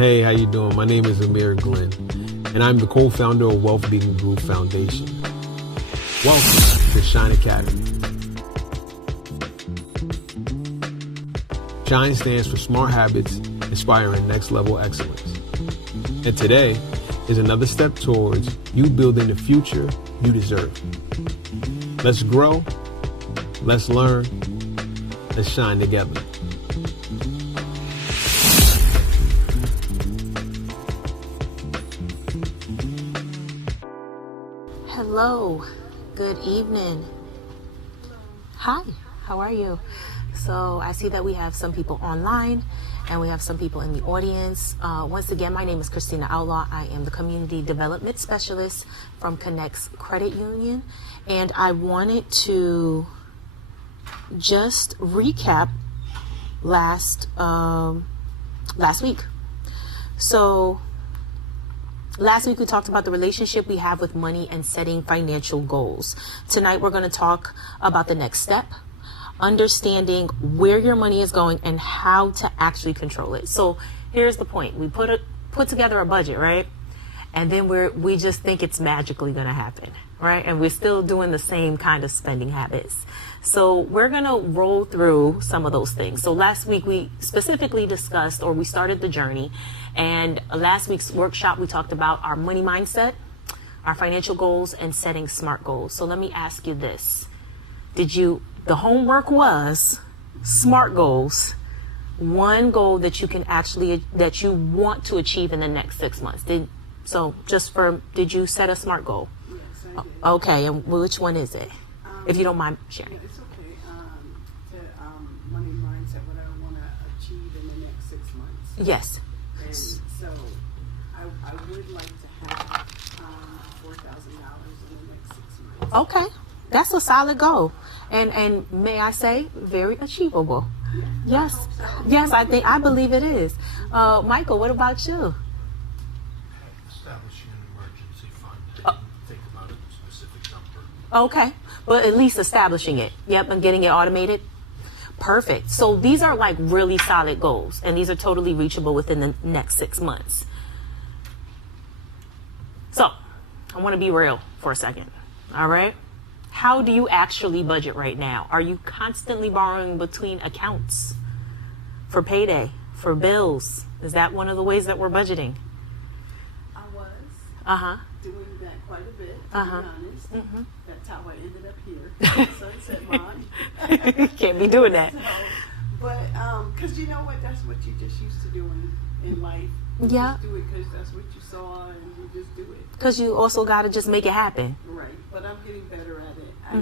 Hey, how you doing? My name is Amir Glenn, and I'm the co-founder of Wealth Beacon Group Foundation. Welcome to Shine Academy. Shine stands for Smart Habits, Inspiring Next Level Excellence. And today is another step towards you building the future you deserve. Let's grow, let's learn, let's shine together. Hello, good evening. Hi, how are you? So I see that we have some people online and we have some people in the audience. Once again, my name is Christina Outlaw. I am the Community Development Specialist from Connects Credit Union. And I wanted to just recap last week. So last week we talked about the relationship we have with money and setting financial goals. Tonight we're going to talk about the next step, understanding where your money is going and how to actually control it. So here's the point. We put together a budget, right? And then we just think it's magically going to happen, right? And we're still doing the same kind of spending habits. So we're going to roll through some of those things. So last week we specifically discussed, or we started the journey, and last week's workshop we talked about our money mindset, our financial goals, and setting SMART goals. So let me ask you this. The homework was SMART goals, one goal that you can that you want to achieve in the next 6 months. Did you set a SMART goal? Yes, I did. Okay, and which one is it? If you don't mind sharing. It's okay. Money mindset, what I want to achieve in the next 6 months. Yes. And so I would like to have $4,000 in the next 6 months. Okay, that's a solid goal, and may I say, very achievable. Yes, yes, I believe it is. Michael, what about you? Establishing an emergency fund. I didn't think about a specific number. Okay, but at least establishing it. Yep, and getting it automated. Perfect. So these are like really solid goals, and these are totally reachable within the next 6 months. So I want to be real for a second. All right. How do you actually budget right now? Are you constantly borrowing between accounts for payday, for bills? Is that one of the ways that we're budgeting? I was doing that quite a bit, to be honest. Mm-hmm. That's how I ended up here. Sunset Ron. Can't be doing that. But, because you know what? That's what you just used to doing in life. You Yeah. just do it because that's what you saw and you just do it. Because you also got to just make it happen. Right, but I'm getting better at it. I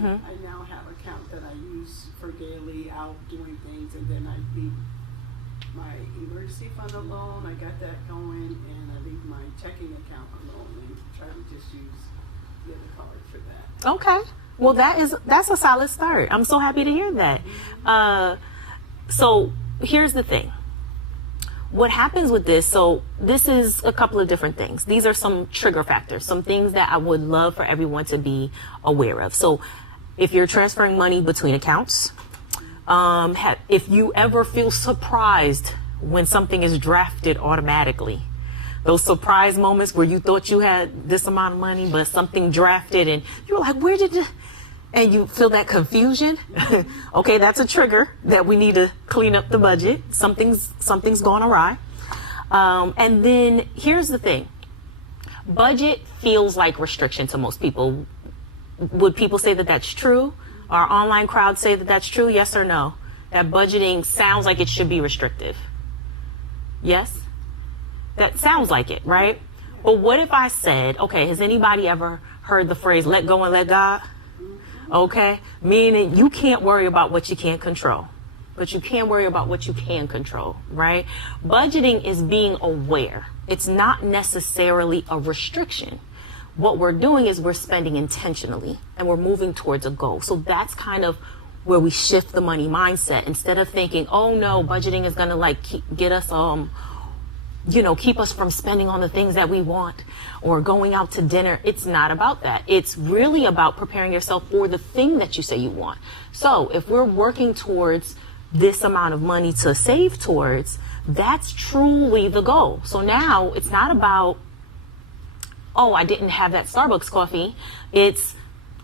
now have an account that I use for daily out doing things, and then I leave my emergency fund alone. I got that going, and I leave my checking account alone and try to just use the other card for that. Okay. Well, that's a solid start. I'm so happy to hear that. So here's the thing. What happens with this, so this is a couple of different things. These are some trigger factors, some things that I would love for everyone to be aware of. So if you're transferring money between accounts, if you ever feel surprised when something is drafted automatically, those surprise moments where you thought you had this amount of money, but something drafted and you're like, where did it? And you feel that confusion. Okay, that's a trigger that we need to clean up the budget. Something's gone awry. And then here's the thing. Budget feels like restriction to most people. Would people say that that's true? Our online crowd say that that's true? Yes or no? That budgeting sounds like it should be restrictive. Yes? That sounds like it, right? But what if I said, okay, has anybody ever heard the phrase, let go and let God? Okay, meaning you can't worry about what you can't control, but you can worry about what you can control, right? Budgeting is being aware. It's not necessarily a restriction. What we're doing is we're spending intentionally and we're moving towards a goal. So that's kind of where we shift the money mindset. Instead of thinking, oh no, budgeting is going to get us keep us from spending on the things that we want or going out to dinner. It's not about that. It's really about preparing yourself for the thing that you say you want. So if we're working towards this amount of money to save towards, that's truly the goal. So now it's not about, oh, I didn't have that Starbucks coffee. It's,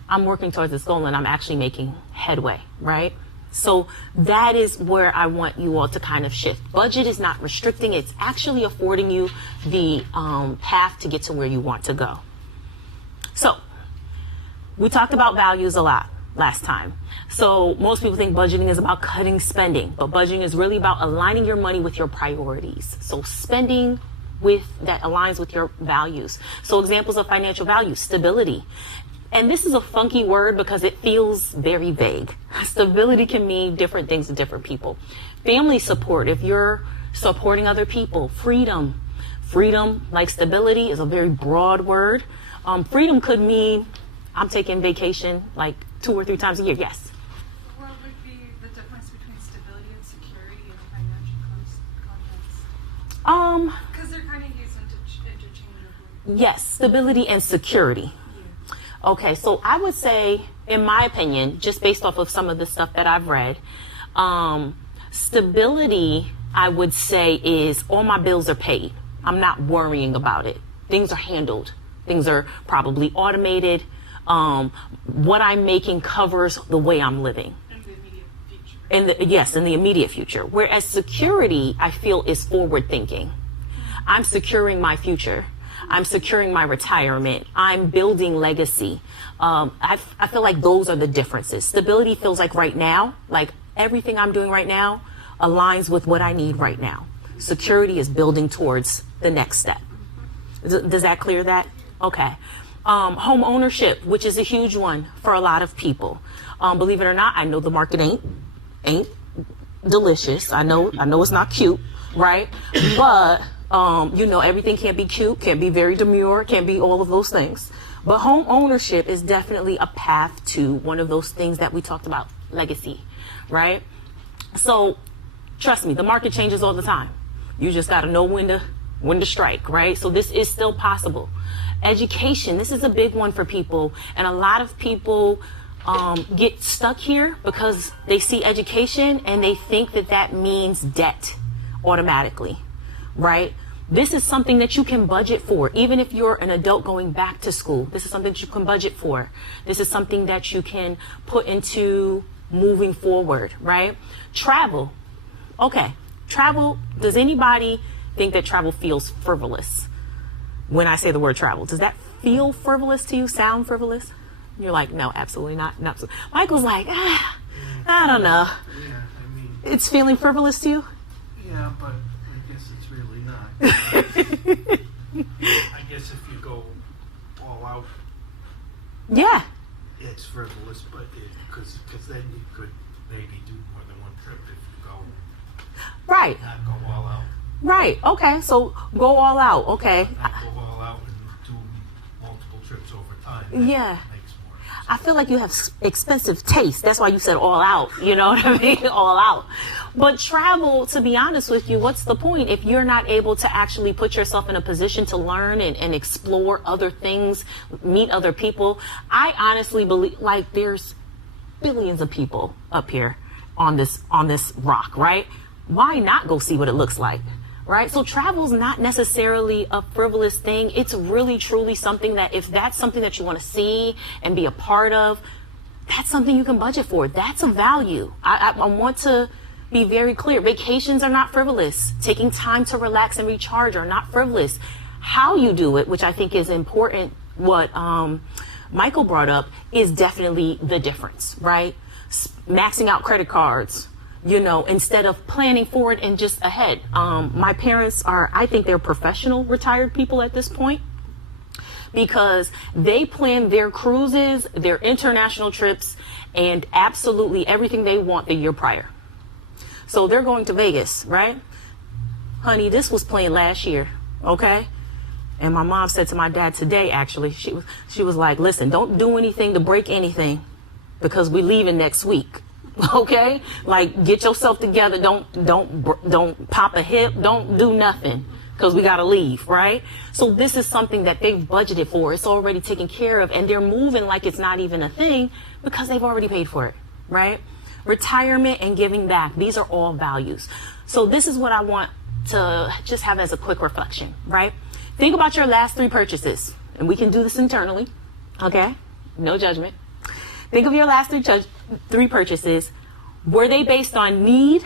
I'm working towards this goal and I'm actually making headway, right? So that is where I want you all to kind of shift. Budget is not restricting. It's actually affording you the path to get to where you want to go. So we talked about values a lot last time. So most people think budgeting is about cutting spending, but budgeting is really about aligning your money with your priorities. So spending with that aligns with your values. So examples of financial values: stability. And this is a funky word because it feels very vague. Stability can mean different things to different people. Family support, if you're supporting other people. Freedom. Freedom, like stability, is a very broad word. Freedom could mean I'm taking vacation like 2 or 3 times a year. Yes. What would be the difference between stability and security in a financial context? Because they're kind of used interchangeably. Yes, stability and security. Okay, so I would say, in my opinion, just based off of some of the stuff that I've read, stability, I would say, is all my bills are paid. I'm not worrying about it. Things are handled. Things are probably automated. What I'm making covers the way I'm living. In the immediate future. In the immediate future. Whereas security, I feel, is forward thinking. I'm securing my future. I'm securing my retirement. I'm building legacy. I feel like those are the differences. Stability feels like right now, like everything I'm doing right now aligns with what I need right now. Security is building towards the next step. Does that clear that? Okay. Home ownership, which is a huge one for a lot of people. Believe it or not, I know the market ain't delicious. I know it's not cute, right? But everything can't be cute, can't be very demure, can't be all of those things. But home ownership is definitely a path to one of those things that we talked about, legacy, right? So trust me, the market changes all the time. You just got to know when to strike, right? So this is still possible. Education, this is a big one for people. And a lot of people get stuck here because they see education and they think that means debt automatically, right? This is something that you can budget for. Even if you're an adult going back to school, this is something that you can budget for. This is something that you can put into moving forward, right? Travel. Okay. Travel. Does anybody think that travel feels frivolous? When I say the word travel, does that feel frivolous to you? Sound frivolous? You're like, no, absolutely not. Michael's like, I don't know. Yeah, I mean. It's feeling frivolous to you? Yeah, but I guess it's really not. I guess if you go all out, Yeah. it's frivolous, but because then you could maybe do more than one trip if you go. Right. Not go all out. Right. Okay. So go all out. Okay. Not go all out and do multiple trips over time. Yeah. Makes more sense. I feel like you have expensive taste. That's why you said all out. You know what I mean? All out. But travel, to be honest with you, what's the point if you're not able to actually put yourself in a position to learn and explore other things, meet other people? I honestly believe like there's billions of people up here on this rock, right? Why not go see what it looks like? Right? So travel's not necessarily a frivolous thing. It's really, truly something that if that's something that you want to see and be a part of, that's something you can budget for. That's a value. I want to be very clear. Vacations are not frivolous. Taking time to relax and recharge are not frivolous. How you do it, which I think is important, what Michael brought up, is definitely the difference, right? Maxing out credit cards, instead of planning forward and just ahead. My parents I think they're professional retired people at this point because they plan their cruises, their international trips, and absolutely everything they want the year prior. So they're going to Vegas, right? Honey, this was planned last year, okay? And my mom said to my dad today, actually, she was like, listen, don't do anything to break anything because we're leaving next week. Okay, like get yourself together. Don't pop a hip. Don't do nothing because we gotta leave, right? So this is something that they've budgeted for. It's already taken care of, and they're moving like it's not even a thing because they've already paid for it, right? Retirement and giving back, these are all values. So this is what I want to just have as a quick reflection, right? Think about your last 3 purchases, and we can do this internally, okay? No judgment. Think of your last 3 purchases. Were they based on need,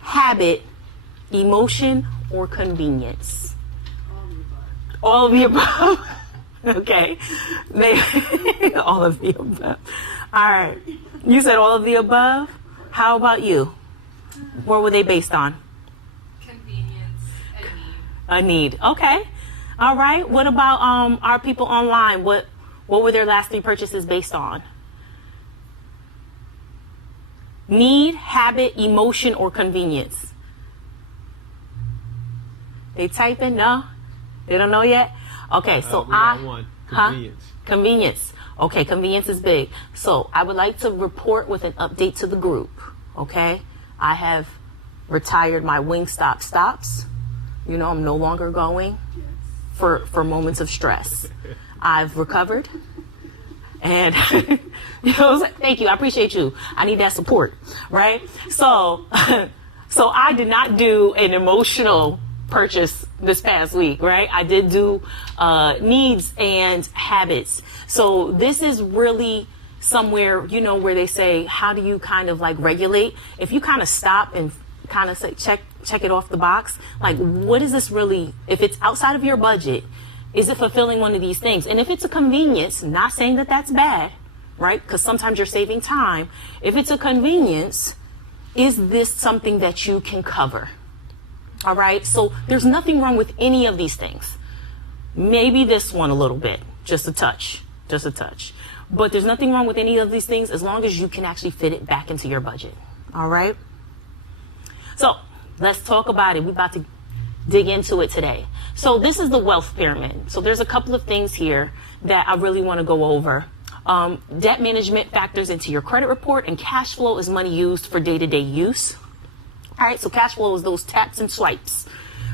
habit, emotion, or convenience? All of the above. Okay. All of the above. All right. You said all of the above. How about you? What were they based on? Convenience and need. A need. Okay. All right. What about our people online? What were their last 3 purchases based on? Need, habit, emotion, or convenience? They typing? No? They don't know yet? Okay, so We got one. Convenience. Convenience. Okay, convenience is big. So I would like to report with an update to the group. Okay? I have retired my Wingstop stops. You know, I'm no longer going for moments of stress. I've recovered. And you know, thank you. I appreciate you. I need that support, right? So I did not do an emotional purchase this past week, right? I did do needs and habits. So this is really somewhere, you know, where they say, how do you kind of like regulate? If you kind of stop and kind of say, check it off the box, like, what is this really, if it's outside of your budget, is it fulfilling one of these things? And if it's a convenience, not saying that that's bad, right? Because sometimes you're saving time. If it's a convenience, is this something that you can cover? All right. So there's nothing wrong with any of these things. Maybe this one a little bit, just a touch. But there's nothing wrong with any of these things as long as you can actually fit it back into your budget. All right. So let's talk about it. We're about to dig into it today. So this is the wealth pyramid. So there's a couple of things here that I really want to go over. Debt management factors into your credit report, and cash flow is money used for day-to-day use. All right, so cash flow is those taps and swipes,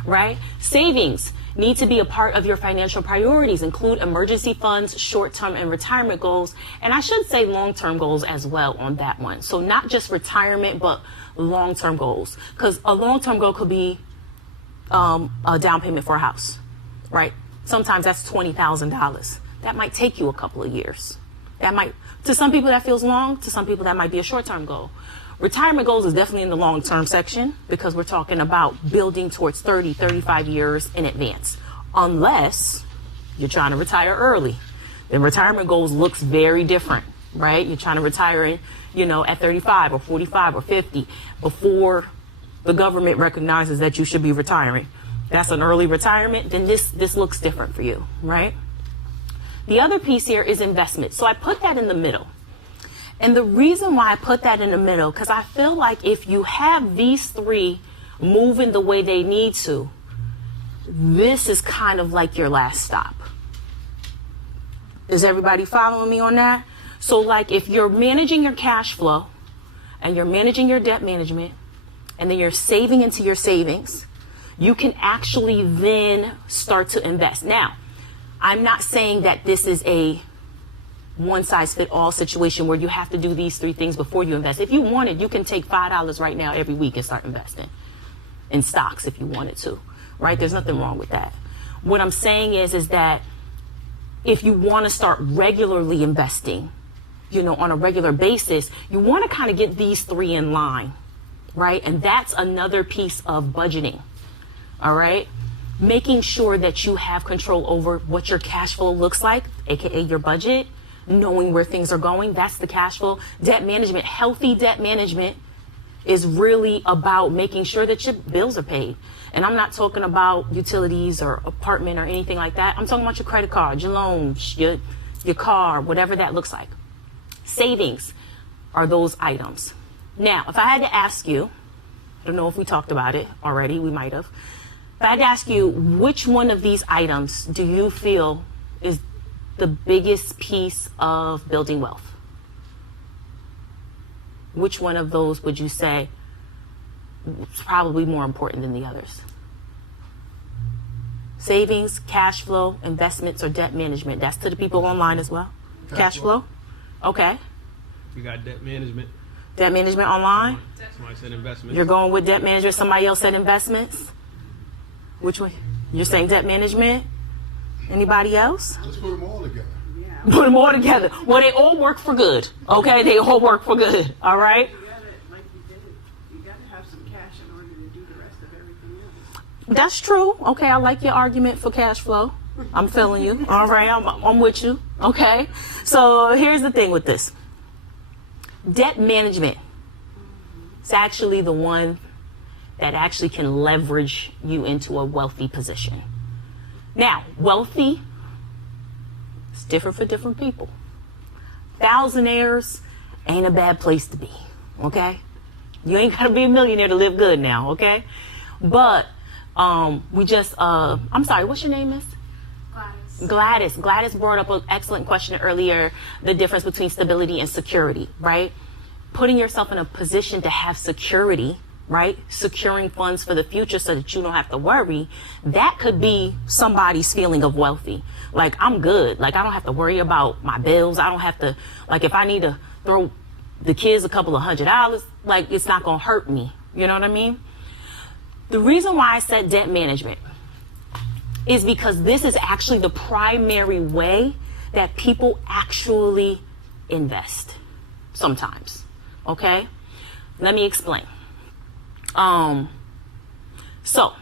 right? Savings need to be a part of your financial priorities, include emergency funds, short-term and retirement goals, and I should say long-term goals as well on that one. So not just retirement, but long-term goals, because a long-term goal could be a down payment for a house, right? Sometimes that's $20,000. That might take you a couple of years. That might, to some people that feels long, to some people that might be a short-term goal. Retirement goals is definitely in the long-term section because we're talking about building towards 30, 35 years in advance. Unless you're trying to retire early. Then retirement goals looks very different, right? You're trying to retire in, you know, at 35 or 45 or 50 before the government recognizes that you should be retiring. That's an early retirement. Then this looks different for you, right? The other piece here is investment. So I put that in the middle. And the reason why I put that in the middle, because I feel like if you have these 3 moving the way they need to, this is kind of like your last stop. Is everybody following me on that? So like if you're managing your cash flow and you're managing your debt management and then you're saving into your savings, you can actually then start to invest. Now, I'm not saying that this is a one-size-fit-all situation where you have to do these 3 things before you invest. If you wanted, you can take $5 right now every week and start investing in stocks if you wanted to, right? There's nothing wrong with that. What I'm saying is that if you want to start regularly investing, you know, on a regular basis, you want to kind of get these 3 in line, right? And that's another piece of budgeting, all right? Making sure that you have control over what your cash flow looks like, aka your budget, knowing where things are going. That's the cash flow. Debt management, healthy debt management is really about making sure that your bills are paid. And I'm not talking about utilities or apartment or anything like that. I'm talking about your credit card, your loans, your car, whatever that looks like. Savings are those items. Now, if I had to ask you, I don't know if we talked about it already, we might have. If I had to ask you, which one of these items do you feel is the biggest piece of building wealth? Which one of those would you say is probably more important than the others? Savings, cash flow, investments, or debt management? That's to the people online as well. Cash flow? Okay. We got debt management. Debt management online? Somebody said investments. You're going with debt management. Somebody else said investments. Which one? You're saying debt management? Anybody else? Let's put them all together. Yeah. Put them all together. Well, they all work for good. Okay, they all work for good. All right. You gotta, like you did, you gotta have some cash in order to do the rest of everything else. That's true. Okay, I like your argument for cash flow. I'm feeling you. All right, I'm with you. Okay. So here's the thing with this. Debt management is actually the one that actually can leverage you into a wealthy position. Now, wealthy is different for different people. Thousandaires ain't a bad place to be, okay? You ain't gotta be a millionaire to live good now, okay? But we just, I'm sorry, what's your name, miss? Gladys brought up an excellent question earlier, the difference between stability and security, right? Putting yourself in a position to have security, right? Securing funds for the future so that you don't have to worry. That could be somebody's feeling of wealthy. Like, I'm good. Like, I don't have to worry about my bills. I don't have to, like, if I need to throw the kids a couple of $100, like, it's not going to hurt me. You know what I mean? The reason why I said debt management is because this is actually the primary way that people actually invest sometimes. Okay? Let me explain. So,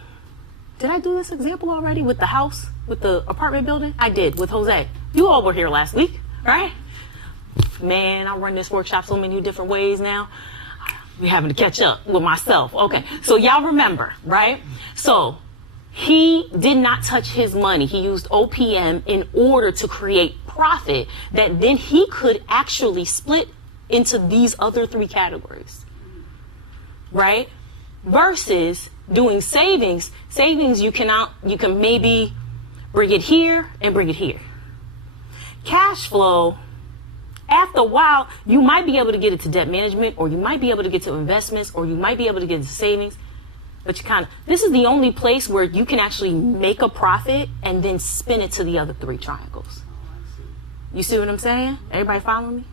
did I do this example already with the house, with the apartment building? I did, with Jose. You all were here last week, right? Man, I run this workshop so many different ways now. We're having to catch up with myself. Okay, so y'all remember, right? So, he did not touch his money. He used OPM in order to create profit that then he could actually split into these other three categories, right? Versus doing savings. Savings, you can maybe bring it here and bring it here. Cash flow, after a while, you might be able to get it to debt management, or you might be able to get to investments, or you might be able to get to savings. But this is the only place where you can actually make a profit and then spin it to the other three triangles. You see what I'm saying? Everybody following me?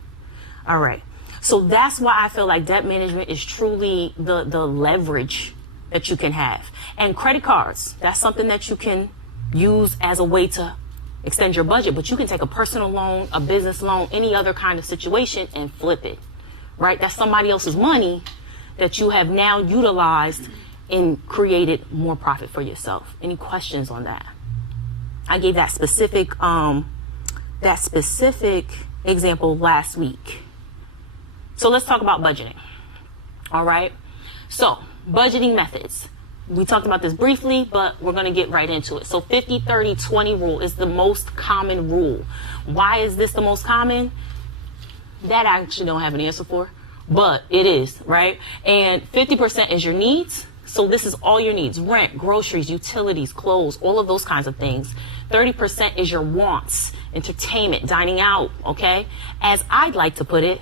All right. So that's why I feel like debt management is truly the leverage that you can have. And credit cards, that's something that you can use as a way to extend your budget. But you can take a personal loan, a business loan, any other kind of situation and flip it, right? That's somebody else's money that you have now utilized and created more profit for yourself. Any questions on that? I gave that specific example last week. So let's talk about budgeting. All right. So budgeting methods. We talked about this briefly, but we're going to get right into it. So 50-30-20 rule is the most common rule. Why is this the most common? That I actually don't have an answer for, but it is, right? And 50% is your needs. So this is all your needs: rent, groceries, utilities, clothes, all of those kinds of things. 30% is your wants: entertainment, dining out, okay? As I'd like to put it,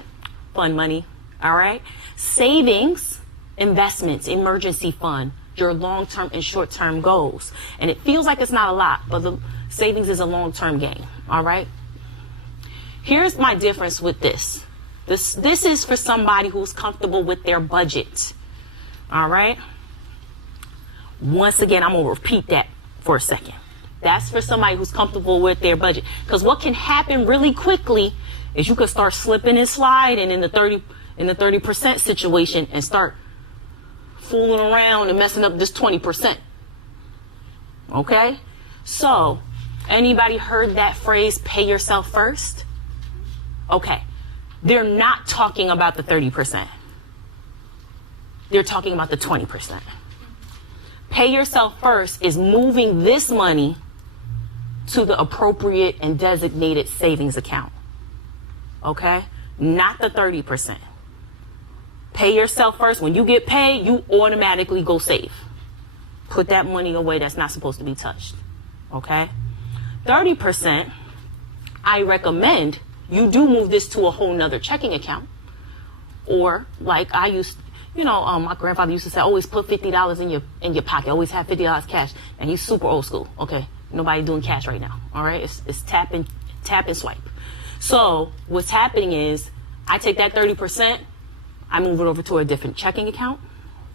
fun money, all right? Savings, investments, emergency fund, your long-term and short-term goals. And it feels like it's not a lot, but the savings is a long-term gain, all right? Here's my difference with this. This is for somebody who's comfortable with their budget, all right? Once again, I'm going to repeat that for a second. That's for somebody who's comfortable with their budget. Because what can happen really quickly is you could start slipping and sliding in the 30% situation and start fooling around and messing up this 20%. Okay? So, anybody heard that phrase, pay yourself first? Okay. They're not talking about the 30%. They're talking about the 20%. Pay yourself first is moving this money to the appropriate and designated savings account. Okay? Not the 30%. Pay yourself first. When you get paid, you automatically go save. Put that money away that's not supposed to be touched. Okay? 30%, I recommend you do move this to a whole nother checking account. Or like I used, my grandfather used to say, always put $50 in your pocket. Always have $50 cash. And he's super old school. Okay? Nobody doing cash right now. All right? It's tap and swipe. So what's happening is I take that 30%, I move it over to a different checking account.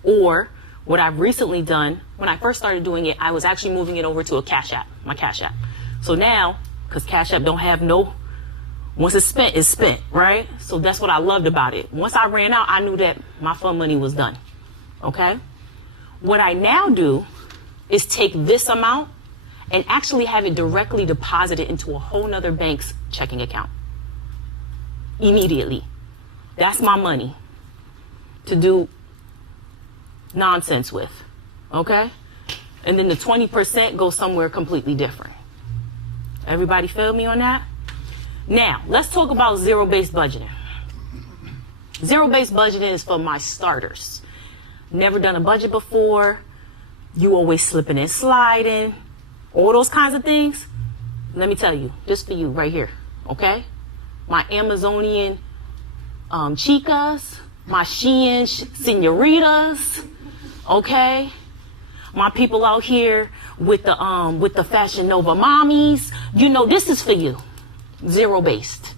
Or what I've recently done, when I first started doing it, I was actually moving it over to a Cash App, my Cash App. So now, because Cash App don't have once it's spent, right? So that's what I loved about it. Once I ran out, I knew that my fund money was done, okay? What I now do is take this amount and actually have it directly deposited into a whole nother bank's checking account. Immediately. That's my money to do nonsense with, okay? And then the 20% goes somewhere completely different. Everybody feel me on that? Now, let's talk about zero-based budgeting. Zero-based budgeting is for my starters. Never done a budget before. You always slipping and sliding. All those kinds of things. Let me tell you, this for you right here, okay? My Amazonian chicas, my Shein senoritas, okay? My people out here with the Fashion Nova mommies, you know, this is for you. Zero based.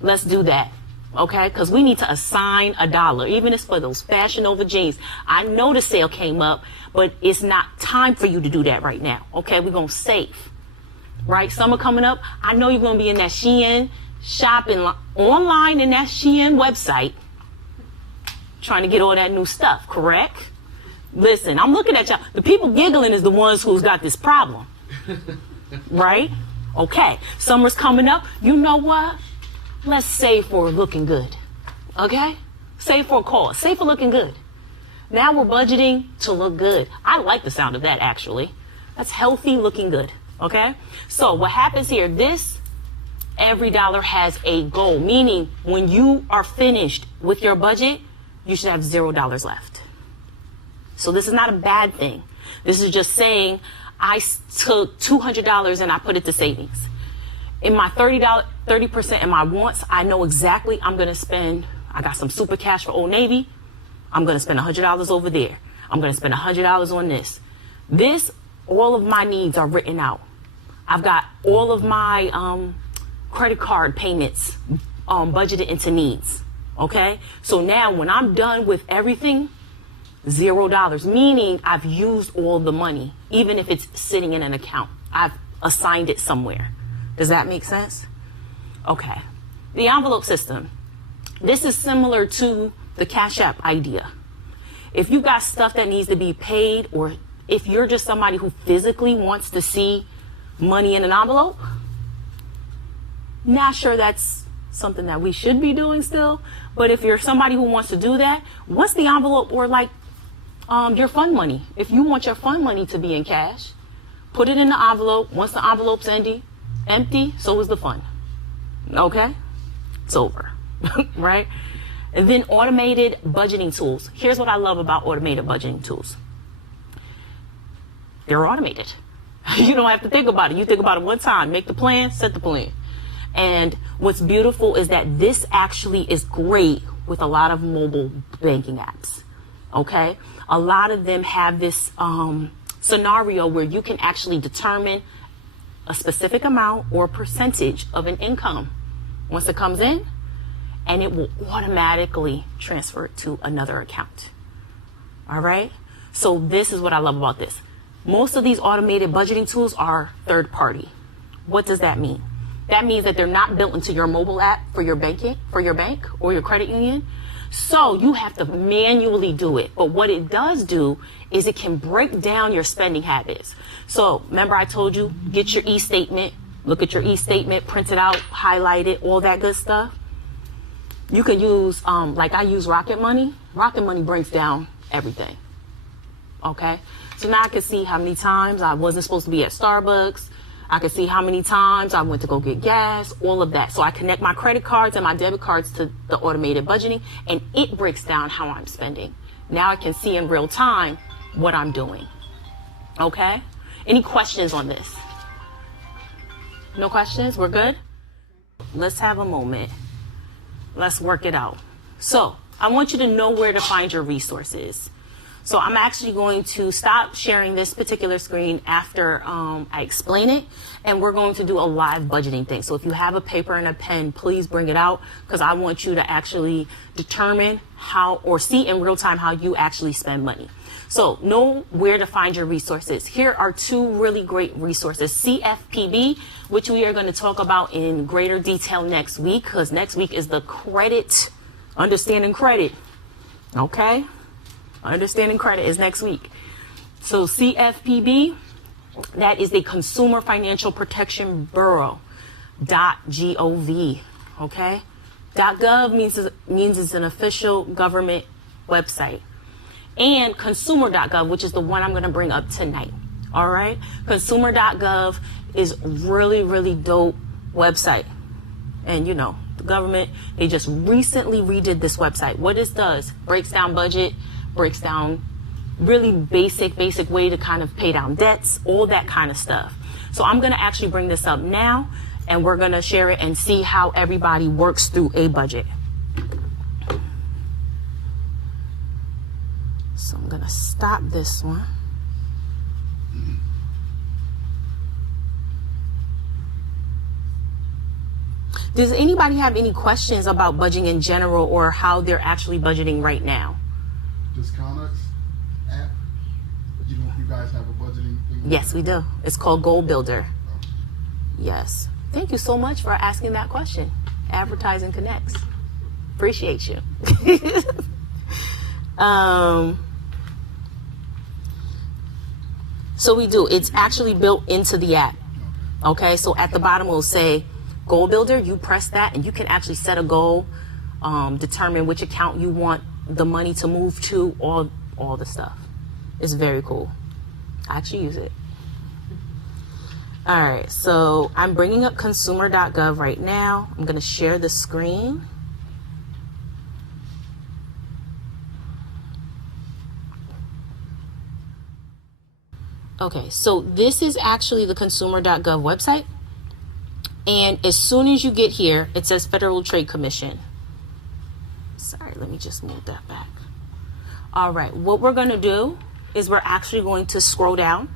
Let's do that, okay? Because we need to assign $1, even if it's for those Fashion Nova jeans. I know the sale came up, but it's not time for you to do that right now, okay? We're going to save, right? Summer coming up, I know you're going to be in that Shein shopping online in that Shein website trying to get all that new stuff, correct? Listen, I'm looking at y'all. The people giggling is the ones who's got this problem, right? Okay, summer's coming up. You know what? Let's save for looking good, okay? Save for a cause. Save for looking good. Now we're budgeting to look good. I like the sound of that, actually. That's healthy looking good, okay? So what happens here, every dollar has a goal, meaning when you are finished with your budget, you should have $0 left. So this is not a bad thing. This is just saying I took $200 and I put it to savings. In my 30% in my wants, I know exactly I'm going to spend, I got some super cash for Old Navy. I'm going to spend $100 over there. I'm going to spend $100 on this. All of my needs are written out. I've got all of my credit card payments budgeted into needs. Okay? So now when I'm done with everything, $0, meaning I've used all the money, even if it's sitting in an account. I've assigned it somewhere. Does that make sense? Okay. The envelope system. This is similar to the Cash App idea. If you got stuff that needs to be paid, or if you're just somebody who physically wants to see money in an envelope, not sure that's something that we should be doing still, but if you're somebody who wants to do that, what's the envelope, or like your fund money? If you want your fund money to be in cash, put it in the envelope. Once the envelope's empty, so is the fund. Okay? It's over. Right? And then automated budgeting tools. Here's what I love about automated budgeting tools. They're automated. You don't have to think about it. You think about it one time. Make the plan, set the plan. And what's beautiful is that this actually is great with a lot of mobile banking apps. Okay? A lot of them have this scenario where you can actually determine a specific amount or percentage of an income once it comes in, and it will automatically transfer it to another account. All right? So this is what I love about this. Most of these automated budgeting tools are third party. What does that mean? That means that they're not built into your mobile app for your bank or your credit union. So you have to manually do it. But what it does do is it can break down your spending habits. So remember I told you, get your e-statement, look at your e-statement, print it out, highlight it, all that good stuff. You can use, like I use Rocket Money. Rocket Money breaks down everything. Okay? So now I can see how many times I wasn't supposed to be at Starbucks. I can see how many times I went to go get gas, all of that. So I connect my credit cards and my debit cards to the automated budgeting, and it breaks down how I'm spending. Now I can see in real time what I'm doing. Okay? Any questions on this? No questions? We're good? Let's have a moment. Let's work it out. So I want you to know where to find your resources. So I'm actually going to stop sharing this particular screen after I explain it, and we're going to do a live budgeting thing. So if you have a paper and a pen, please bring it out, because I want you to actually determine how, or see in real time how you actually spend money. So know where to find your resources. Here are two really great resources. CFPB, which we are going to talk about in greater detail next week, because next week is the credit, understanding credit. Okay? Understanding credit is next week. So CFPB, that is the Consumer Financial Protection Bureau, .gov, okay? .gov means it's an official government website. And consumer.gov, which is the one I'm going to bring up tonight, all right? Consumer.gov is really, really dope website. And, you know, the government, they just recently redid this website. What this does, breaks down budget, breaks down really basic way to kind of pay down debts, all that kind of stuff. So I'm going to actually bring this up now, and we're going to share it and see how everybody works through a budget. So I'm going to stop this one. Does anybody have any questions about budgeting in general, or how they're actually budgeting right now? Does Connex app, you guys have a budgeting thing? Yes, we do. It's called Goal Builder. Yes. Thank you so much for asking that question. Advertising connects. Appreciate you. So we do. It's actually built into the app. Okay, so at the bottom it will say Goal Builder. You press that and you can actually set a goal, determine which account you want the money to move to, all the stuff. It's very cool. I actually use it. All right, so I'm bringing up consumer.gov right now. I'm going to share the screen. Okay, so this is actually the consumer.gov website. And as soon as you get here, it says Federal Trade Commission. Sorry, let me just move that back. All right, what we're going to do is we're actually going to scroll down.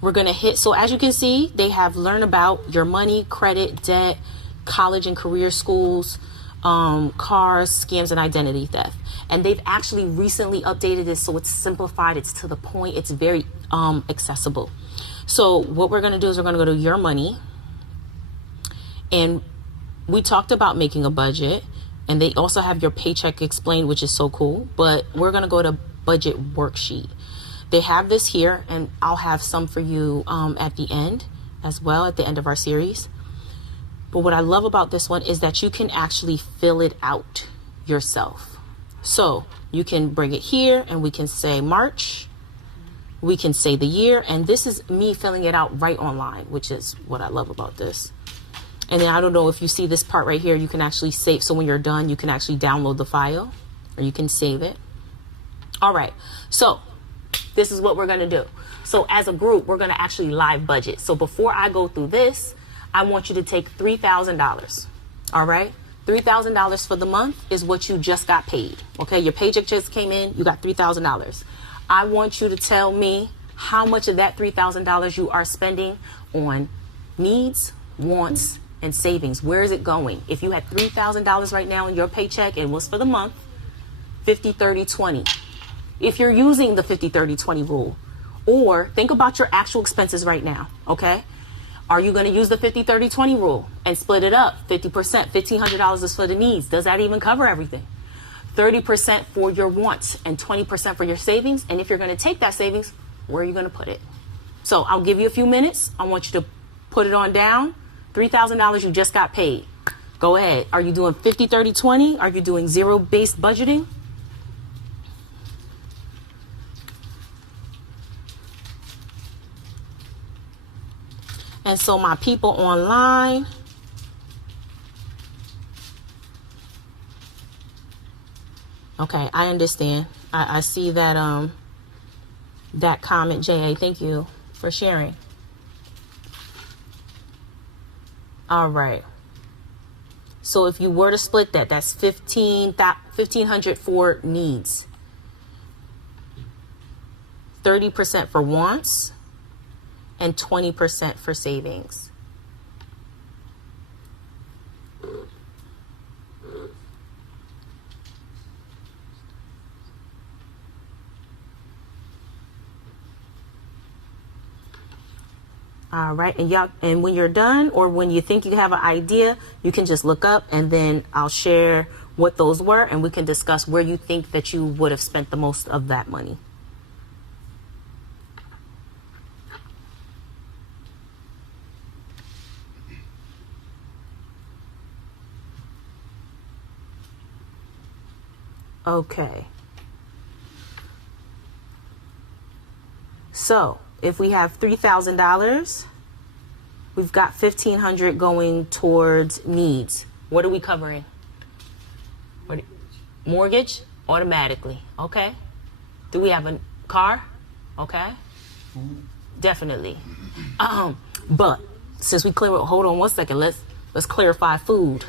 We're going to hit, so as you can see, they have learn about your money, credit, debt, college and career schools, cars, scams, and identity theft. And they've actually recently updated this, so it's simplified, it's to the point, it's very accessible. So what we're going to do is we're going to go to your money. And we talked about making a budget, and they also have your paycheck explained, which is so cool. But we're going to go to budget worksheet. They have this here, and I'll have some for you at the end as well, at the end of our series. But what I love about this one is that you can actually fill it out yourself. So you can bring it here, and we can say March. We can say the year, and this is me filling it out right online, which is what I love about this. And then I don't know if you see this part right here, you can actually save. So when you're done, you can actually download the file, or you can save it. All right, so this is what we're going to do. So as a group, we're going to actually live budget. So before I go through this, I want you to take $3,000. All right, $3,000 for the month is what you just got paid. Okay, your paycheck just came in, you got $3,000. I want you to tell me how much of that $3,000 you are spending on needs, wants, and savings. Where is it going? If you had $3,000 right now in your paycheck, it was for the month, 50, 30, 20. If you're using the 50, 30, 20 rule, or think about your actual expenses right now, okay? Are you going to use the 50, 30, 20 rule and split it up? 50%, $1,500 is for the needs. Does that even cover everything? 30% for your wants and 20% for your savings. And if you're going to take that savings, where are you going to put it? So I'll give you a few minutes. I want you to put it on down. $3,000 you just got paid. Go ahead. Are you doing 50, 30, 20? Are you doing zero-based budgeting? And so my people online, okay, I understand. I see that that comment, J.A. Thank you for sharing. All right. So if you were to split that, that's $1,500 for needs. 30% for wants, and 20% for savings. All right, and when you're done, or when you think you have an idea, you can just look up, and then I'll share what those were, and we can discuss where you think that you would have spent the most of that money. Okay. So if we have $3,000, we've got $1,500 going towards needs. What are we covering? Mortgage? Automatically. Okay. Do we have a car? Okay. Food. Definitely. But since we hold on one second, let's clarify food.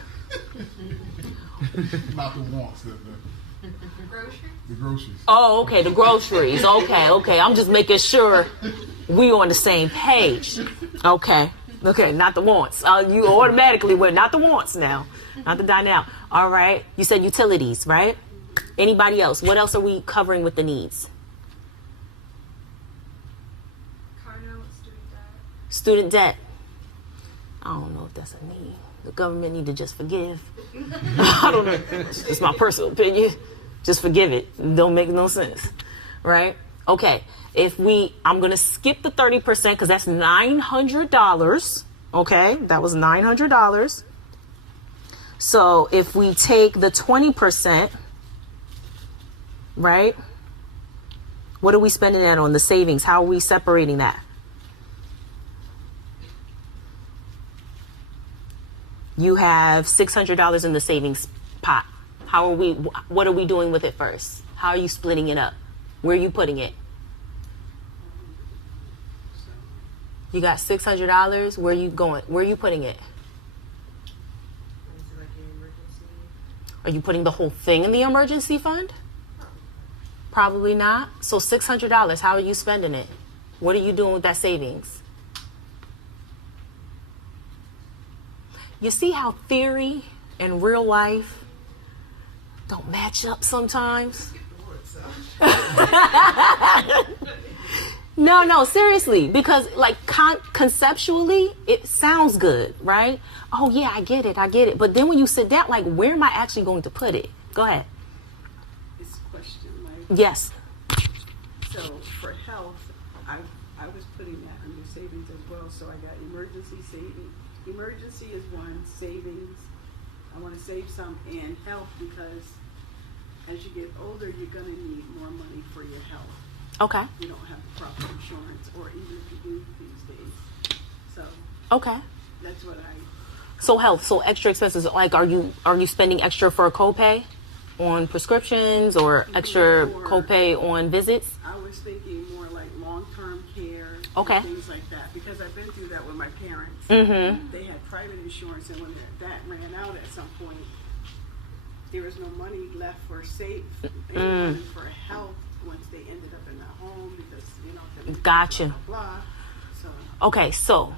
Not the wants, the groceries. Oh, okay, the groceries. Okay. I'm just making sure we on the same page. Okay, not the wants. You automatically went, not the wants now. Not the dine out. All right, you said utilities, right? Anybody else? What else are we covering with the needs? Car note, student debt. Student debt. I don't know if that's a need. The government need to just forgive. I don't know. It's my personal opinion. Just forgive it. It don't make no sense, right? Okay, I'm going to skip the 30% because that's $900, okay? That was $900. So if we take the 20%, right? What are we spending that on? The savings, how are we separating that? You have $600 in the savings pot. What are we doing with it first? How are you splitting it up? Where are you putting it? You got $600. Where are you going? Where are you putting it? Are you putting the whole thing in the emergency fund? Probably not. So $600, how are you spending it? What are you doing with that savings? You see how theory and real life don't match up sometimes? No, seriously, because like conceptually, it sounds good, right? Oh yeah, I get it. But then when you sit down, like, where am I actually going to put it? Go ahead. It's a question, right? Yes. So for health, I was putting that under savings as well. So I got emergency savings. Emergency is one, savings. I want to save some in health because as you get older, you're going to need more money for your health. Okay. You don't have the proper insurance, or even if you do these days. So Okay. that's what So health, so extra expenses, like are you spending extra for a copay on prescriptions or extra copay on visits? I was thinking more like long-term care, Okay. and things like that, because I've been through that with my parents. Mm-hmm. They had private insurance, and when that ran out at some point, there was no money left for for health once they ended up in the home because Gotcha. blah, blah, blah. So Okay, so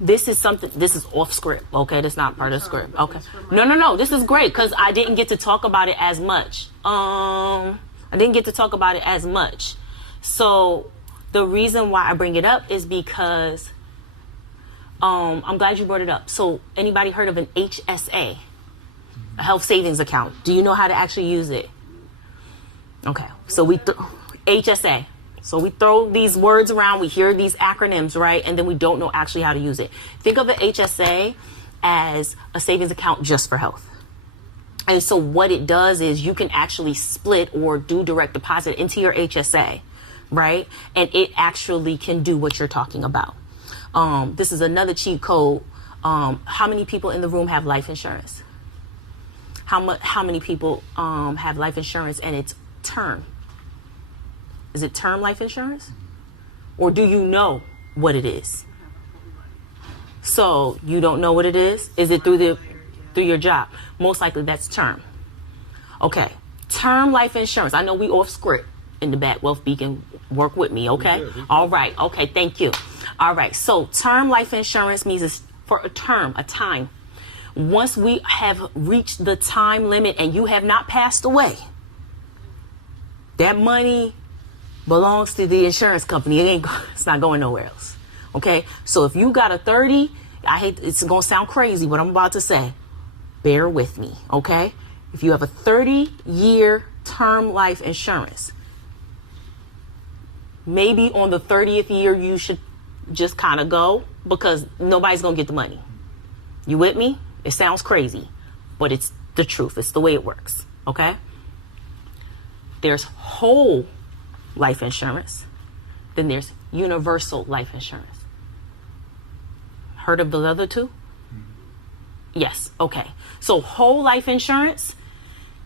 this is off script, okay? That's not part of the Sorry, script. but Okay. it's for my- No. This is great because I didn't get to talk about it as much. So the reason why I bring it up is because I'm glad you brought it up. So anybody heard of an HSA, a health savings account? Do you know how to actually use it? Okay, so HSA. So we throw these words around, we hear these acronyms, right? And then we don't know actually how to use it. Think of an HSA as a savings account just for health. And so what it does is you can actually split or do direct deposit into your HSA, right? And it actually can do what you're talking about. This is another cheat code. How many people in the room have life insurance? How many people have life insurance and it's term? Is it term life insurance? Or do you know what it is? So you don't know what it is? Is it through your job? Most likely that's term. Okay. Term life insurance. I know we off script. in the back, Wealth Beacon, work with me, okay? All right, okay, thank you. All right, so term life insurance means it's for a term, a time. Once we have reached the time limit and you have not passed away, that money belongs to the insurance company. It's not going nowhere else. Okay? So if you got a 30, it's going to sound crazy what I'm about to say. Bear with me, okay? If you have a 30-year term life insurance, maybe on the 30th year you should just kind of go, because nobody's going to get the money. You with me? It sounds crazy, but it's the truth. It's the way it works, okay? There's whole life insurance. Then there's universal life insurance. Heard of the other two? Yes, okay. So whole life insurance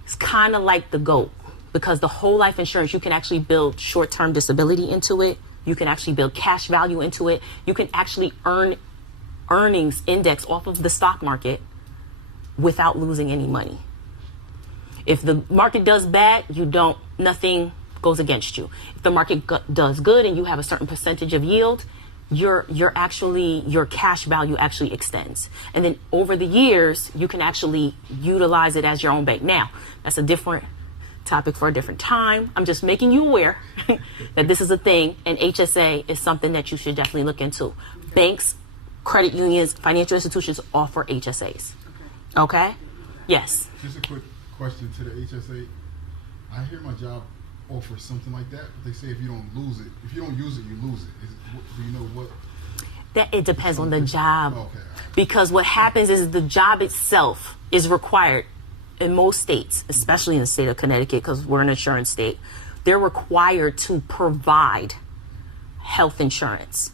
is kind of like the GOAT, because the whole life insurance, you can actually build short-term disability into it. You can actually build cash value into it. You can actually earn earnings index off of the stock market without losing any money. If the market does bad, nothing goes against you. If the market does good and you have a certain percentage of yield, your cash value actually extends. And then over the years, you can actually utilize it as your own bank. Now, that's a different topic for a different time. I'm just making you aware that this is a thing, and HSA is something that you should definitely look into. Banks, credit unions, financial institutions offer HSAs. Okay? Yes. Just a quick question to the HSA. I hear my job offers something like that, but they say if you don't use it, you lose it. Do you know what? That it depends on the job. Okay. Because what happens is the job itself is required in most states, especially in the state of Connecticut, because we're an insurance state. They're required to provide health insurance,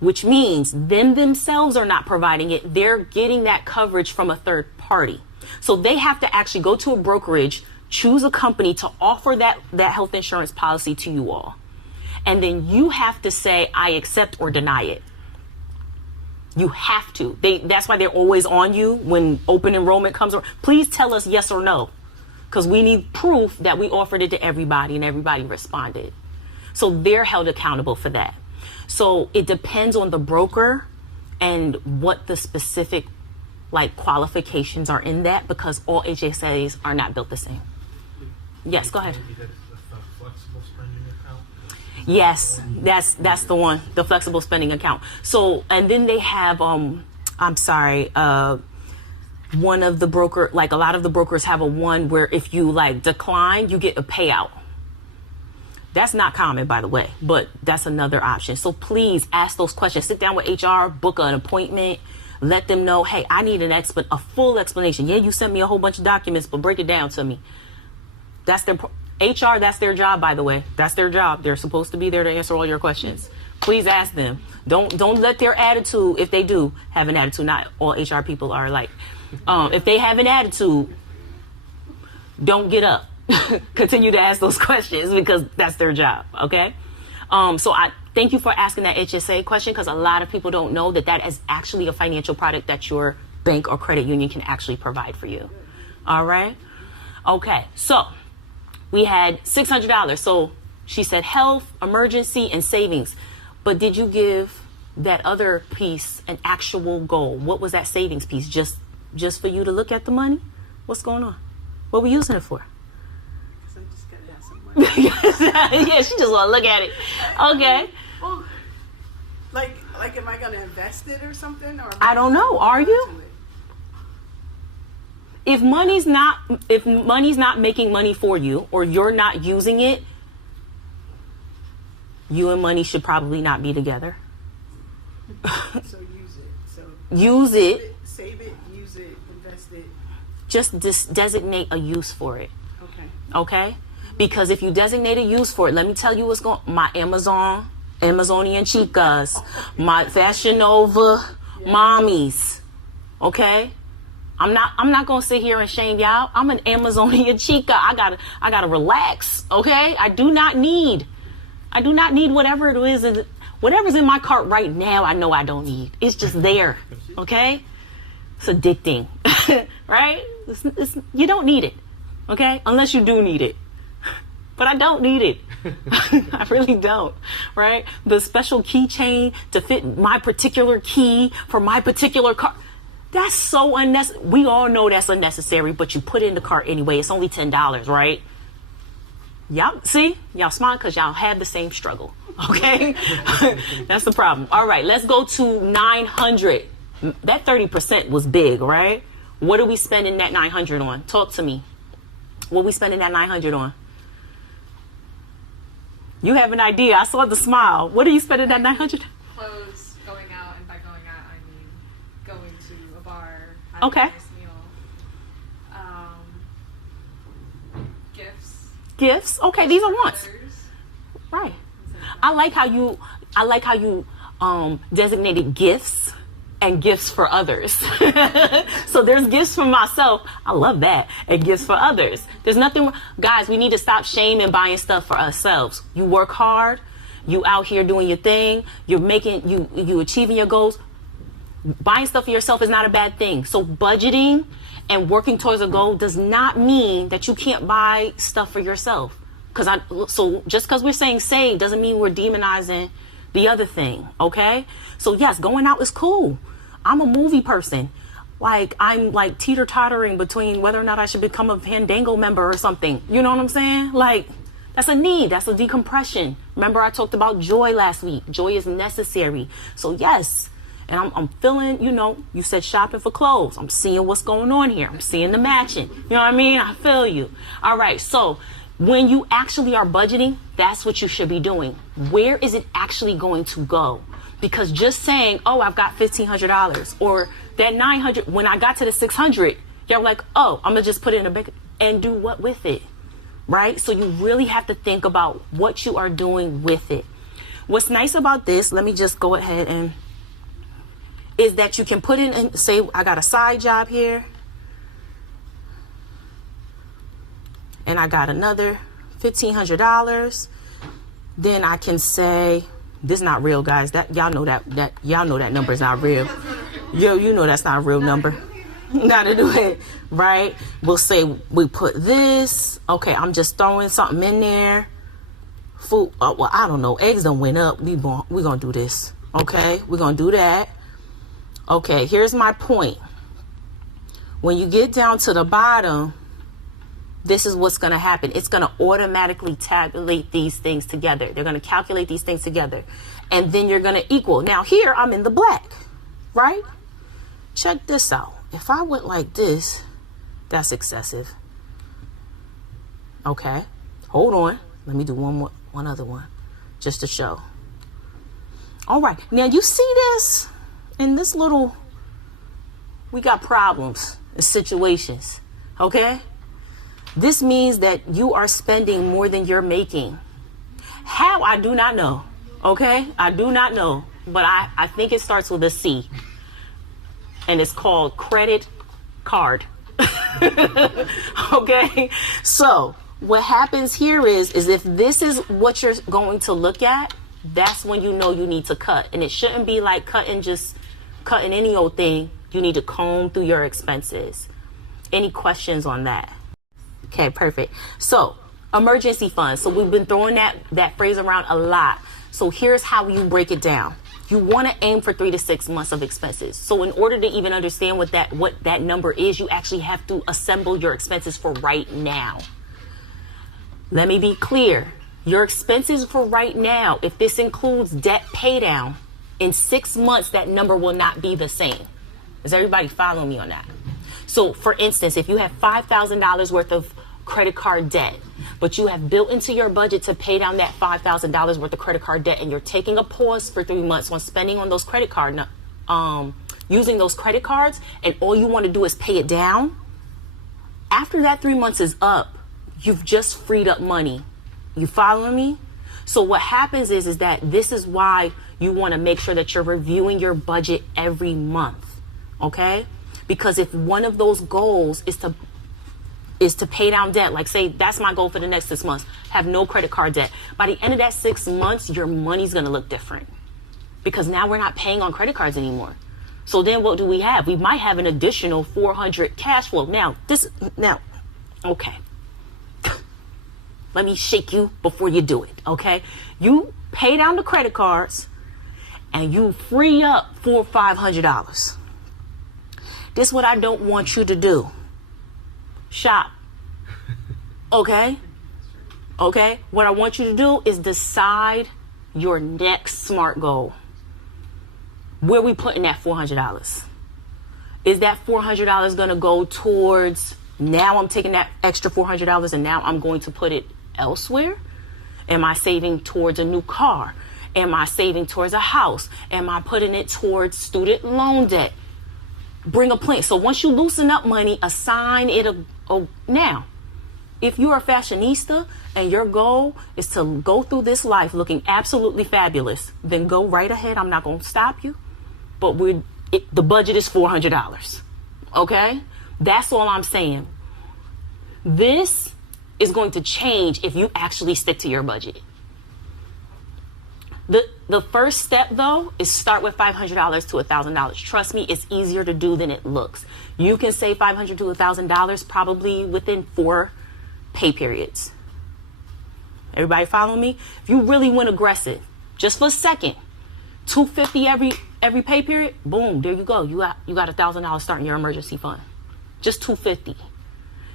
which means them themselves are not providing it. They're getting that coverage from a third party. So they have to actually go to a brokerage, choose a company to offer that health insurance policy to you all. And then you have to say, I accept or deny it. You have to. That's why they're always on you when open enrollment comes around. Please tell us yes or no, because we need proof that we offered it to everybody and everybody responded. So they're held accountable for that. So it depends on the broker and what the specific qualifications are in that, because all HSAs are not built the same. Yes, go ahead. Maybe that's a flexible spending account? Yes, that's the one, the flexible spending account. So, and then they have, one of the broker, a lot of the brokers have a one where if you decline, you get a payout. That's not common, by the way, but that's another option. So please ask those questions. Sit down with HR, book an appointment, let them know, hey, I need a full explanation. Yeah, you sent me a whole bunch of documents, but break it down to me. That's their HR. That's their job, by the way. That's their job. They're supposed to be there to answer all your questions. Please ask them. Don't let their attitude, if they do have an attitude, not all HR people are if they have an attitude, don't get up. Continue to ask those questions, because that's their job. Okay. So I thank you for asking that HSA question, because a lot of people don't know that is actually a financial product that your bank or credit union can actually provide for you. All right. Okay. So we had $600. So she said health, emergency, and savings. But did you give that other piece an actual goal? What was that savings piece? Just for you to look at the money? What's going on? What are we using it for? Because I'm just going to have some money. Yeah, she just want to look at it. Okay. Well, am I going to invest it or something? Or I don't know. Are you? If money's not making money for you, or you're not using it, you and money should probably not be together. So use it. So use it. Save it, use it, invest it. Just designate a use for it. Okay. Okay? Because if you designate a use for it, let me tell you what's going on. My Amazonian chicas, my Fashion Nova mommies. Okay? I'm not gonna sit here and shame y'all. I'm an Amazonian chica. I gotta relax. Okay? I do not need whatever it is. Whatever's in my cart right now, I know I don't need. It's just there. Okay? It's addicting. Right? You don't need it. Okay? Unless you do need it. but I don't need it. I really don't, right? The special keychain to fit my particular key for my particular car. That's so unnecessary. We all know that's unnecessary, but you put it in the cart anyway. It's only $10, right? Y'all, see? Y'all smart because y'all have the same struggle, okay? That's the problem. All right, let's go to 900. That 30% was big, right? What are we spending that 900 on? Talk to me. What are we spending that 900 on? You have an idea. I saw the smile. What are you spending that 900? Clothes, going out, and by going out, I mean going to a bar, having Okay. a nice meal. Gifts. Gifts. Okay, these are wants. Others. Right. I like how you designated gifts and gifts for others. So there's gifts for myself. I love that. And gifts for others. There's nothing, guys, we need to stop shaming buying stuff for ourselves. You work hard. You out here doing your thing. You're making, you achieving your goals. Buying stuff for yourself is not a bad thing. So budgeting and working towards a goal does not mean that you can't buy stuff for yourself. So just because we're saying save doesn't mean we're demonizing the other thing, okay? So yes, going out is cool. I'm a movie person. Like, I'm like teeter-tottering between whether or not I should become a Fandango member or something. You know what I'm saying? Like, that's a need. That's a decompression. Remember I talked about joy last week. Joy is necessary. So yes, and I'm feeling, you said shopping for clothes. I'm seeing what's going on here. I'm seeing the matching. You know what I mean? I feel you. All right, so when you actually are budgeting, that's what you should be doing. Where is it actually going to go? Because just saying, oh, I've got $1,500 or that 900, when I got to the 600, you're like, oh, I'm gonna just put it in a bank and do what with it, right? So you really have to think about what you are doing with it. What's nice about this, let me just go ahead and, is that you can put in and say, I got a side job here. And I got another $1,500. Then I can say, this is not real, guys. That y'all know that number is not real. You know that's not a real number. Not to do it, right? We'll say we put this. Okay, I'm just throwing something in there. Food. Well, I don't know. Eggs done went up. We're gonna do this. Okay, we're gonna do that. Okay, here's my point. When you get down to the bottom, this is what's going to happen. It's going to automatically tabulate these things together. They're going to calculate these things together. And then you're going to equal. Now here, I'm in the black, right? Check this out. If I went like this, that's excessive. Okay, hold on. Let me do one other one just to show. All right, now you see this? In this little, we got problems and situations, okay? This means that you are spending more than you're making. How? I do not know, okay? I do not know, but I think it starts with a C, and it's called credit card, okay? So what happens here is if this is what you're going to look at, that's when you know you need to cut. And it shouldn't be like cutting any old thing. You need to comb through your expenses. Any questions on that? Okay, perfect. So emergency funds. So we've been throwing that phrase around a lot. So here's how you break it down. You want to aim for 3 to 6 months of expenses. So in order to even understand what that number is, you actually have to assemble your expenses for right now. Let me be clear. Your expenses for right now, if this includes debt pay down, in 6 months, that number will not be the same. Is everybody following me on that? So for instance, if you have $5,000 worth of credit card debt, but you have built into your budget to pay down that $5,000 worth of credit card debt, and you're taking a pause for 3 months on spending on those credit card, using those credit cards, and all you want to do is pay it down, after that 3 months is up, you've just freed up money. You following me? So what happens is that this is why you want to make sure that you're reviewing your budget every month, okay? Because if one of those goals is to pay down debt, like say that's my goal for the next 6 months, have no credit card debt. By the end of that 6 months, your money's going to look different because now we're not paying on credit cards anymore. So then what do we have? We might have an additional $400 cash flow. Now, okay. Let me shake you before you do it, okay? You pay down the credit cards and you free up $400 or $500. This is what I don't want you to do. Shop. Okay? Okay? What I want you to do is decide your next SMART goal. Where we putting that $400? Is that $400 going to go towards, now I'm taking that extra $400 and now I'm going to put it elsewhere? Am I saving towards a new car? Am I saving towards a house? Am I putting it towards student loan debt? Bring a plan. So once you loosen up money, assign it now. If you're a fashionista and your goal is to go through this life looking absolutely fabulous, then go right ahead. I'm not going to stop you. But the budget is $400. Okay? That's all I'm saying. This is going to change if you actually stick to your budget. The first step, though, is start with $500 to $1,000. Trust me, it's easier to do than it looks. You can save $500 to $1,000 probably within 4 pay periods. Everybody follow me? If you really went aggressive, just for a second, $250 every pay period, boom, there you go. You got $1,000 starting your emergency fund. Just $250.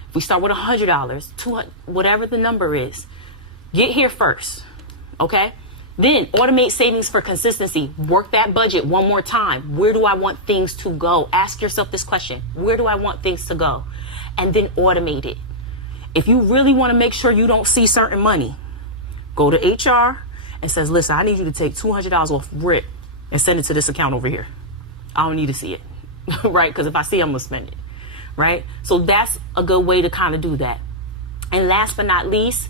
If we start with $100, $200, whatever the number is, get here first, okay? Then automate savings for consistency. Work that budget one more time. Where do I want things to go? Ask yourself this question. Where do I want things to go? And then automate it. If you really want to make sure you don't see certain money, go to HR and says, listen, I need you to take $200 off RIP and send it to this account over here. I don't need to see it, right? Because if I see it, I'm going to spend it, right? So that's a good way to kind of do that. And last but not least,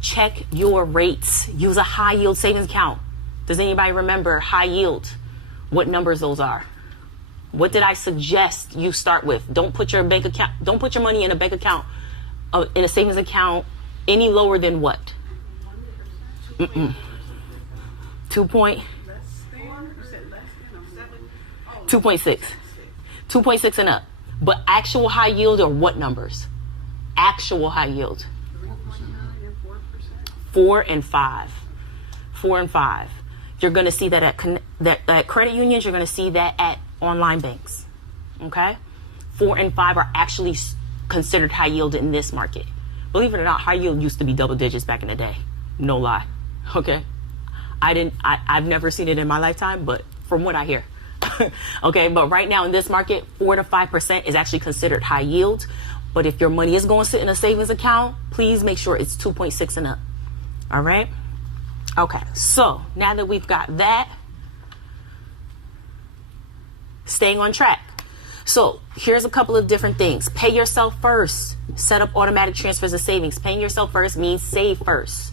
check your rates. Use a high yield savings account. Does anybody remember high yield? What numbers those are? What did I suggest you start with? Don't put your money in a bank account, in a savings account, any lower than what? 2.6. 2.6 and up. But actual high yield or what numbers? Actual high yield. 4 and 5. 4 and 5. You're going to see that at credit unions. You're going to see that at online banks. Okay? 4 and 5 are actually considered high yield in this market. Believe it or not, high yield used to be double digits back in the day. No lie. Okay? I've never seen it in my lifetime, but from what I hear. Okay? But right now in this market, 4 to 5% is actually considered high yield. But if your money is going to sit in a savings account, please make sure it's 2.6 and up. All right? Okay, so now that we've got that, staying on track. So here's a couple of different things. Pay yourself first. Set up automatic transfers of savings. Paying yourself first means save first.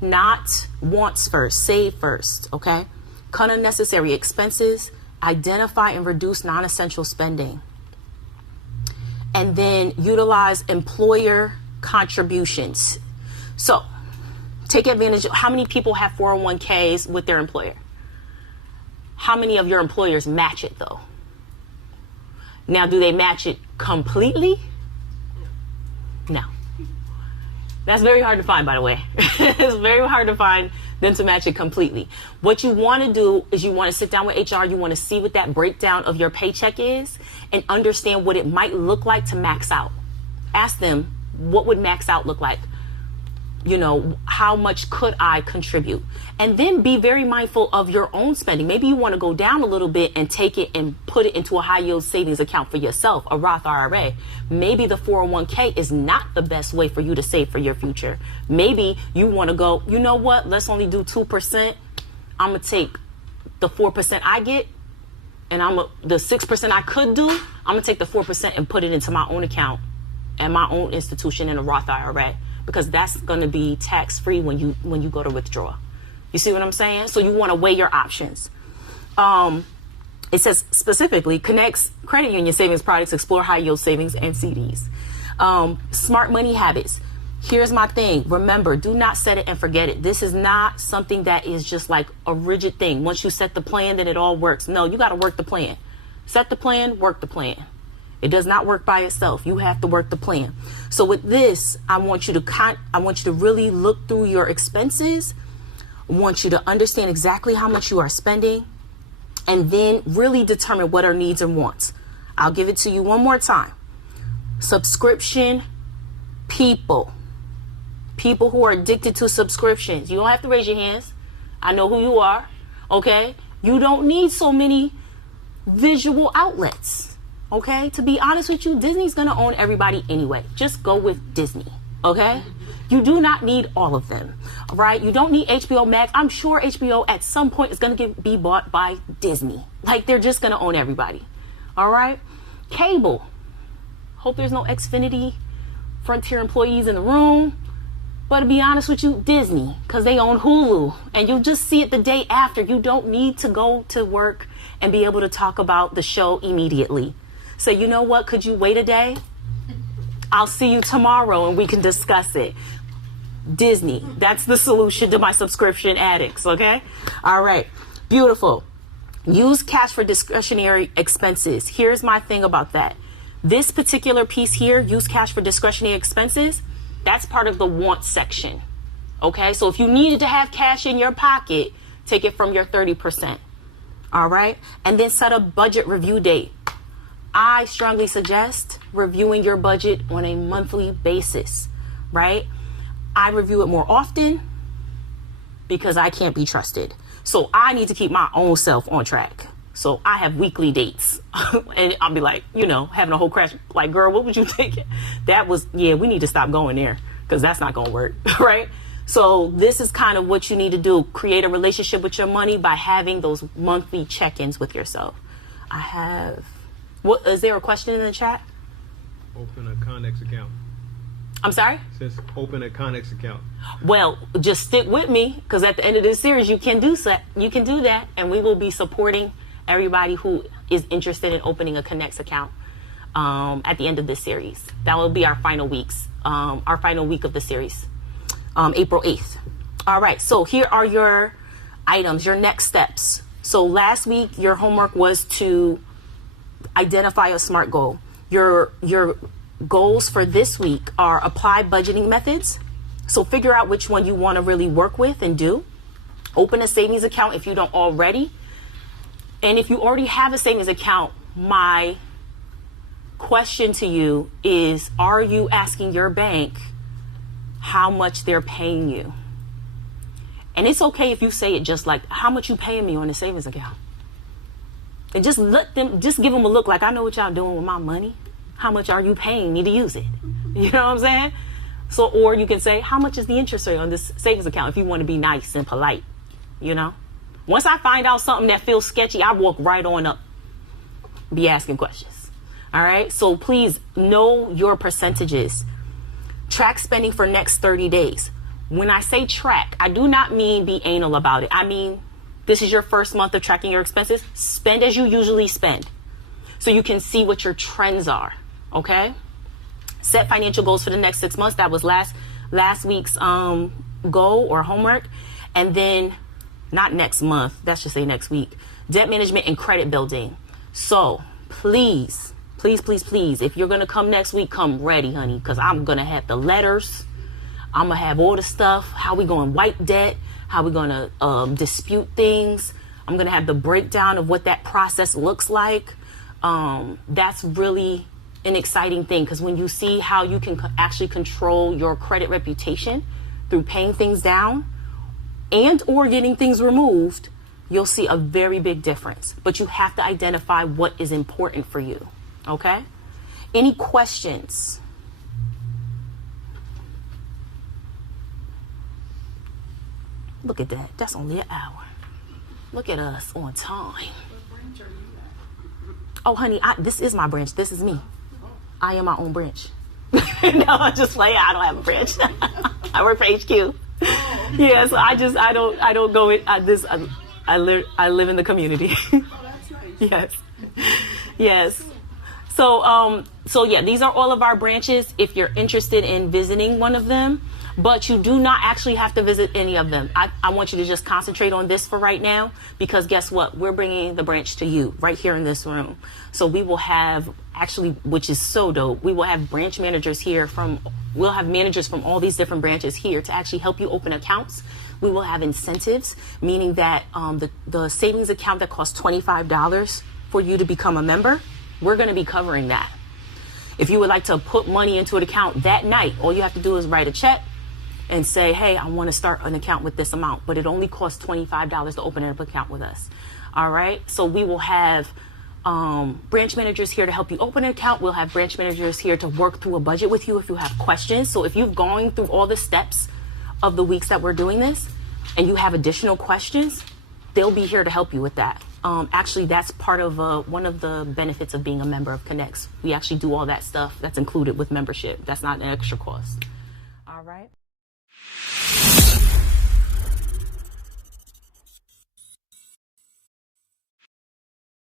Not wants first, save first, okay? Cut unnecessary expenses. Identify and reduce non-essential spending. And then utilize employer contributions. So, take advantage of how many people have 401ks with their employer. How many of your employers match it though? Now, do they match it completely? No. That's very hard to find, by the way. It's very hard to find them to match it completely. What you want to do is you want to sit down with HR. You want to see what that breakdown of your paycheck is and understand what it might look like to max out. Ask them, what would max out look like? You know, how much could I contribute? And then be very mindful of your own spending. Maybe you want to go down a little bit and take it and put it into a high yield savings account for yourself, a Roth IRA. Maybe the 401k is not the best way for you to save for your future. Maybe you want to go, you know what, let's only do 2%. I'm going to take the 4% I get and the 6% I could do, I'm going to take the 4% and put it into my own account and my own institution in a Roth IRA. Because that's going to be tax-free when you go to withdraw. You see what I'm saying? So you want to weigh your options. It says specifically, connects credit union savings products, explore high-yield savings and CDs. Smart money habits. Here's my thing. Remember, do not set it and forget it. This is not something that is just like a rigid thing. Once you set the plan, then it all works. No, you got to work the plan. Set the plan, work the plan. It does not work by itself. You have to work the plan. So with this, I want you to really look through your expenses. I want you to understand exactly how much you are spending, and then really determine what are needs and wants. I'll give it to you one more time. Subscription people who are addicted to subscriptions. You don't have to raise your hands. I know who you are. Okay. You don't need so many visual outlets. Okay. To be honest with you, Disney's going to own everybody anyway. Just go with Disney. Okay. You do not need all of them. All right. You don't need HBO Max. I'm sure HBO at some point is going to be bought by Disney. Like, they're just going to own everybody. All right. Cable. Hope there's no Xfinity Frontier employees in the room. But to be honest with you, Disney, because they own Hulu, and you'll just see it the day after. You don't need to go to work and be able to talk about the show immediately. So you know what? Could you wait a day? I'll see you tomorrow and we can discuss it. Disney, that's the solution to my subscription addicts, okay? All right, beautiful. Use cash for discretionary expenses. Here's my thing about that. This particular piece here, use cash for discretionary expenses, that's part of the want section. Okay, so if you needed to have cash in your pocket, take it from your 30%. All right, and then set a budget review date. I strongly suggest reviewing your budget on a monthly basis, right? I review it more often because I can't be trusted. So I need to keep my own self on track. So I have weekly dates and I'll be like, having a whole crash. Like, girl, what would you take? That was, we need to stop going there because that's not going to work. Right. So this is kind of what you need to do. Create a relationship with your money by having those monthly check-ins with yourself. Is there a question in the chat? Open a Connex account. I'm sorry? It says open a Connex account. Well, just stick with me because at the end of this series, you can do that, and we will be supporting everybody who is interested in opening a Connex account at the end of this series. That will be our final week of the series, April 8th. All right, so here are your items, your next steps. So last week, your homework was to identify a SMART goal. Your goals for this week are apply budgeting methods. So figure out which one you want to really work with and do. Open a savings account if you don't already. And if you already have a savings account, my question to you is, are you asking your bank how much they're paying you? And it's okay if you say it just like, how much you paying me on the savings account? And just give them a look like, I know what y'all doing with my money. How much are you paying me to use it? You know what I'm saying? So, or you can say, how much is the interest rate on this savings account if you want to be nice and polite, Once I find out something that feels sketchy, I walk right on up, be asking questions. All right. So please know your percentages. Track spending for next 30 days. When I say track, I do not mean be anal about it. I mean, this is your first month of tracking your expenses. Spend as you usually spend so you can see what your trends are. Okay. Set financial goals for the next 6 months. That was last week's goal or homework. And then not next month, that's just say next week. Debt management and credit building. So please, if you're going to come next week, come ready, honey, because I'm going to have the letters. I'm going to have all the stuff, how we going to wipe debt, how we going to dispute things. I'm going to have the breakdown of what that process looks like. That's really an exciting thing because when you see how you can actually control your credit reputation through paying things down and or getting things removed, you'll see a very big difference. But you have to identify what is important for you. Okay? Any questions? Look at that. That's only an hour. Look at us on time. What branch are you at? Oh, honey, this is my branch. This is me. I am my own branch. No, I just play. I don't have a branch. I work for HQ. Yeah, so I don't go in. I live in the community. Oh, that's nice. Yes. So yeah, these are all of our branches if you're interested in visiting one of them, but you do not actually have to visit any of them. I want you to just concentrate on this for right now, because guess what? We're bringing the branch to you right here in this room. So we will have actually, which is so dope, we will have branch managers here we'll have managers from all these different branches here to actually help you open accounts. We will have incentives, meaning that the savings account that costs $25 for you to become a member, we're going to be covering that. If you would like to put money into an account that night, all you have to do is write a check and say, hey, I want to start an account with this amount, but it only costs $25 to open an account with us. All right. So we will have branch managers here to help you open an account. We'll have branch managers here to work through a budget with you if you have questions. So if you've gone through all the steps of the weeks that we're doing this and you have additional questions, they'll be here to help you with that. Actually, that's part of one of the benefits of being a member of Connects. We actually do all that stuff that's included with membership. That's not an extra cost.